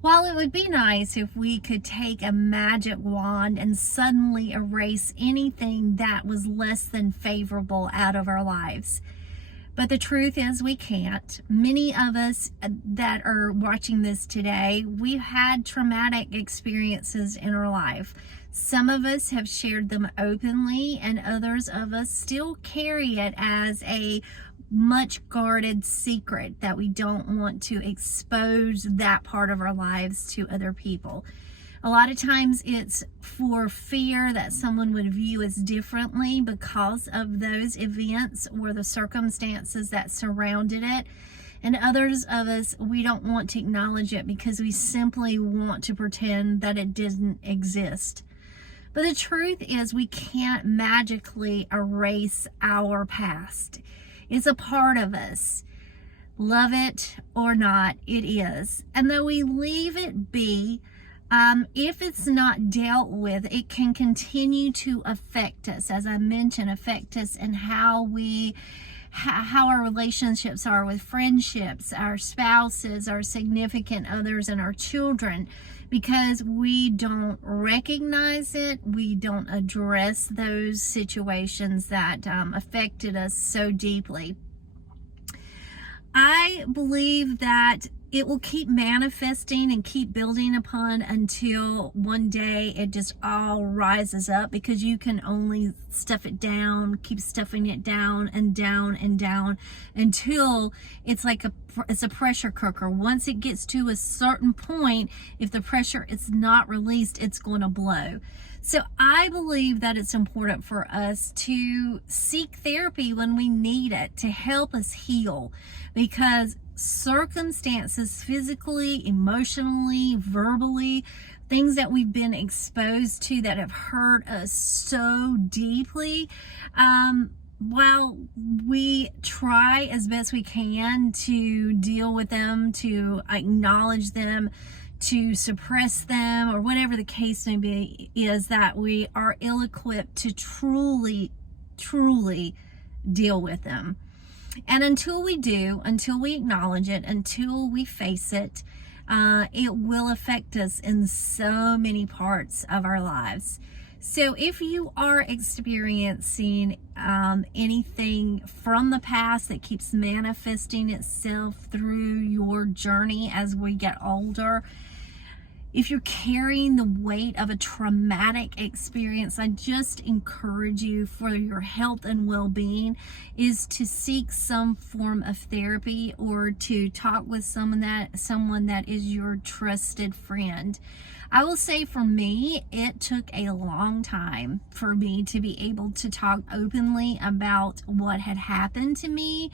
While it would be nice if we could take a magic wand and suddenly erase anything that was less than favorable out of our lives, but the truth is we can't. Many of us that are watching this today, we've had traumatic experiences in our life. Some of us have shared them openly, and others of us still carry it as a much guarded secret that we don't want to expose that part of our lives to other people. A lot of times it's for fear that someone would view us differently because of those events or the circumstances that surrounded it. And others of us, we don't want to acknowledge it because we simply want to pretend that it didn't exist. But the truth is, we can't magically erase our past. It's a part of us. Love it or not, it is. And though we leave it be, if it's not dealt with, it can continue to affect us. As I mentioned, affect us in how our relationships are with friendships, our spouses, our significant others, and our children, because we don't recognize it. We don't address those situations that affected us so deeply. I believe that it will keep manifesting and keep building upon until one day it just all rises up, because you can only stuff it down, keep stuffing it down and down and down until it's like it's a pressure cooker. Once it gets to a certain point, if the pressure is not released, it's going to blow. So I believe that it's important for us to seek therapy when we need it to help us heal, because circumstances, physically, emotionally, verbally, things that we've been exposed to that have hurt us so deeply, while we try as best we can to deal with them, to acknowledge them, to suppress them, or whatever the case may be, is that we are ill-equipped to truly deal with them. And until we do, until we acknowledge it, until we face it, it will affect us in so many parts of our lives. So if you are experiencing anything from the past that keeps manifesting itself through your journey as we get older, if you're carrying the weight of a traumatic experience, I just encourage you, for your health and well-being, is to seek some form of therapy or to talk with someone that is your trusted friend. I will say, for me, it took a long time for me to be able to talk openly about what had happened to me,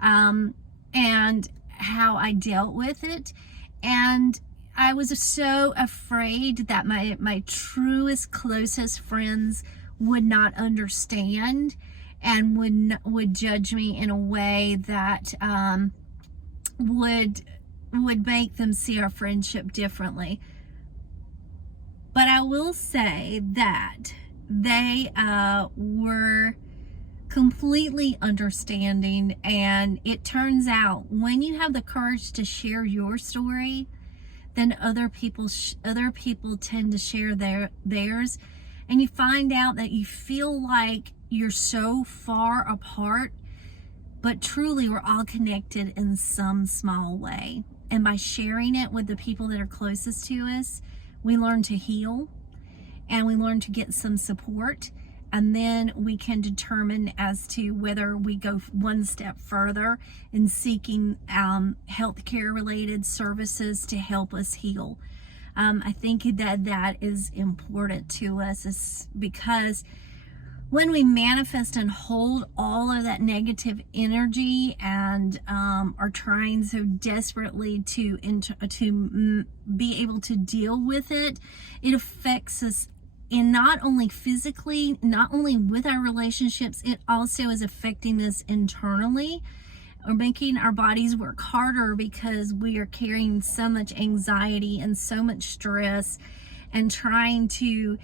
and how I dealt with it. And I was so afraid that my truest, closest friends would not understand and would judge me in a way that would make them see our friendship differently. But I will say that they were completely understanding, and it turns out when you have the courage to share your story, then other people tend to share theirs, and you find out that you feel like you're so far apart, but truly we're all connected in some small way. And by sharing it with the people that are closest to us, we learn to heal, and we learn to get some support, and then we can determine as to whether we go one step further in seeking healthcare related services to help us heal. I think that is important to us, because when we manifest and hold all of that negative energy and are trying so desperately to be able to deal with it, it affects us. And not only physically, not only with our relationships, it also is affecting us internally, or making our bodies work harder, because we are carrying so much anxiety and so much stress and trying to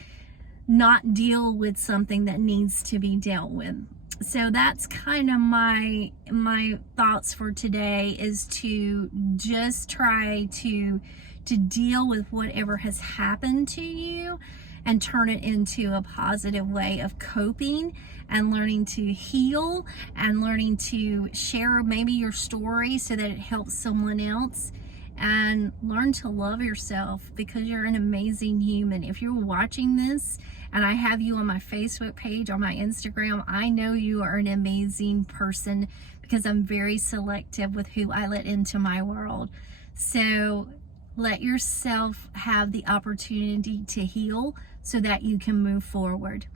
not deal with something that needs to be dealt with. So that's kind of my thoughts for today, is to just try to to deal with whatever has happened to you and turn it into a positive way of coping and learning to heal and learning to share maybe your story so that it helps someone else, and learn to love yourself because you're an amazing human. If you're watching this and I have you on my Facebook page or my Instagram, I know you are an amazing person because I'm very selective with who I let into my world. So let yourself have the opportunity to heal so that you can move forward.